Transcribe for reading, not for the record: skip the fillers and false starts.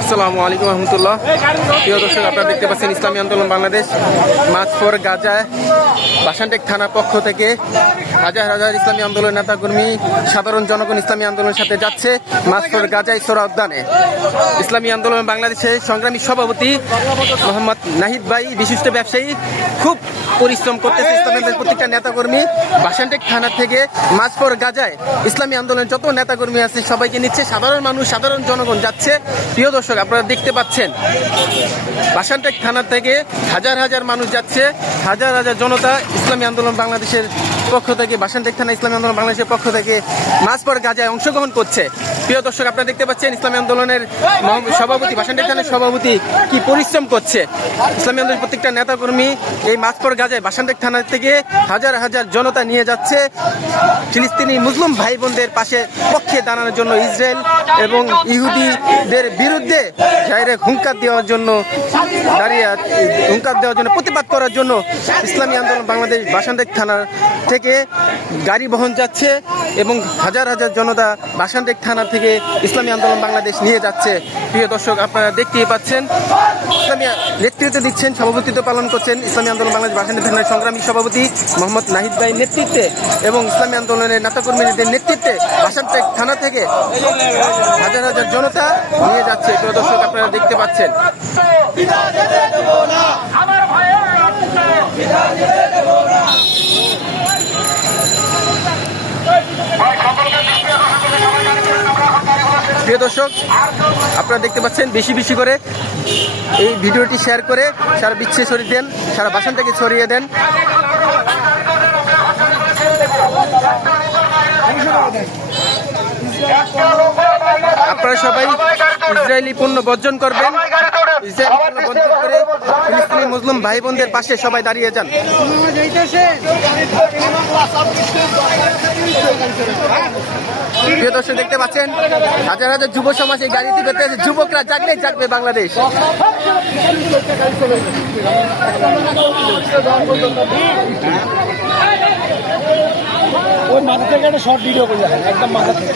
আসসালামু আলাইকুম রহমতুল্লাহ। প্রিয় দর্শক, আপনারা দেখতে পাচ্ছেন ইসলামী আন্দোলন Bangladesh March for Gaza Bhasantek থানার পক্ষ থেকে হাজার হাজার ইসলামী আন্দোলন নেতাকর্মী, সাধারণ জনগণ ইসলামী আন্দোলনের সাথে যাচ্ছে মার্চ ফর গাজায় সোরা উদ্যানে। ইসলামী আন্দোলন বাংলাদেশের সংগ্রামী সভাপতি মোহাম্মদ নাহিদ ভাই, বিশিষ্ট ব্যবসায়ী, খুব পরিশ্রম করতেছে। ইসলামী আন্দোলনের প্রত্যেকটা নেতাকর্মী বাসানটেক থানা থেকে মার্চ ফর গাজায় ইসলামী আন্দোলনের যত নেতাকর্মী আছে সবাইকে নিচ্ছে। সাধারণ মানুষ, সাধারণ জনগণ যাচ্ছে। প্রিয় দর্শক, আপনারা দেখতে পাচ্ছেন বাসানটেক থানা থেকে হাজার হাজার মানুষ যাচ্ছে, হাজার হাজার জনতা ইসলামী আন্দোলন বাংলাদেশের পক্ষ থেকে, বাসানটেক থানা ইসলামী আন্দোলন বাংলাদেশের পক্ষ থেকে মার্চ ফর গাজায় অংশগ্রহণ করছে। প্রিয় দর্শক, আপনারা দেখতে পাচ্ছেন ইসলামী আন্দোলনের সভাপতি, বাসানটেক থানার সভাপতি কি পরিশ্রম করছে। ইসলামী আন্দোলনের প্রত্যেকটা নেতাকর্মী এই মার্চ ফর গাজায় বাসানটেক থানা থেকে হাজার হাজার জনতা নিয়ে যাচ্ছে ফিলিস্তিনি মুসলিম ভাই বোনদের পাশে পক্ষে দাঁড়ানোর জন্য, ইসরায়েল এবং ইহুদিদের বিরুদ্ধে ডাইরেক্ট হুঙ্কার দেওয়ার জন্য, হুঙ্কার দেওয়ার জন্য, প্রতিবাদ করার জন্য ইসলামী আন্দোলন বাংলাদেশ বাসানটেক থানার থেকে গাড়ি বহন যাচ্ছে এবং হাজার হাজার জনতা বাসানটেক থানা থেকে ইসলামী আন্দোলন বাংলাদেশ নিয়ে যাচ্ছে। প্রিয় দর্শক, আপনারা দেখতেই পাচ্ছেন ইসলামী নেতৃত্ব দিচ্ছেন, সভাপতিত্ব পালন করছেন ইসলামী আন্দোলন বাংলাদেশ বাসানটেক থানার সংগ্রামী সভাপতি মোহাম্মদ নাহিদ ভাইয়ের নেতৃত্বে এবং ইসলামী আন্দোলনের নেতাকর্মীদের নেতৃত্বে বাসানটেক থানা থেকে হাজার হাজার জনতা নিয়ে যাচ্ছে। প্রিয় দর্শক, আপনারা দেখতে পাচ্ছেন। প্রিয় দর্শক, আপনারা দেখতে পাচ্ছেন, বেশি বেশি করে এই ভিডিওটি শেয়ার করে সারা বিশ্বে ছড়িয়ে দেন, সারা বাসানটেকে ছড়িয়ে দেন। আপনারা সবাই ইসরায়েলি পণ্য বর্জন করবেন, ইসরায়েলি পণ্য বর্জন করে ফিলিস্তিনি মুসলিম ভাই বোনদের পাশে সবাই দাঁড়িয়ে যান। প্রিয় দর্শক, দেখতে পাচ্ছেন হাজার হাজার যুব সমাজ এই গাড়িতে পেতে, যুবকরা জাগলে জাগবে বাংলাদেশ। ওই মাথা থেকে একটা শর্ট ভিডিও করে একদম মাথা থেকে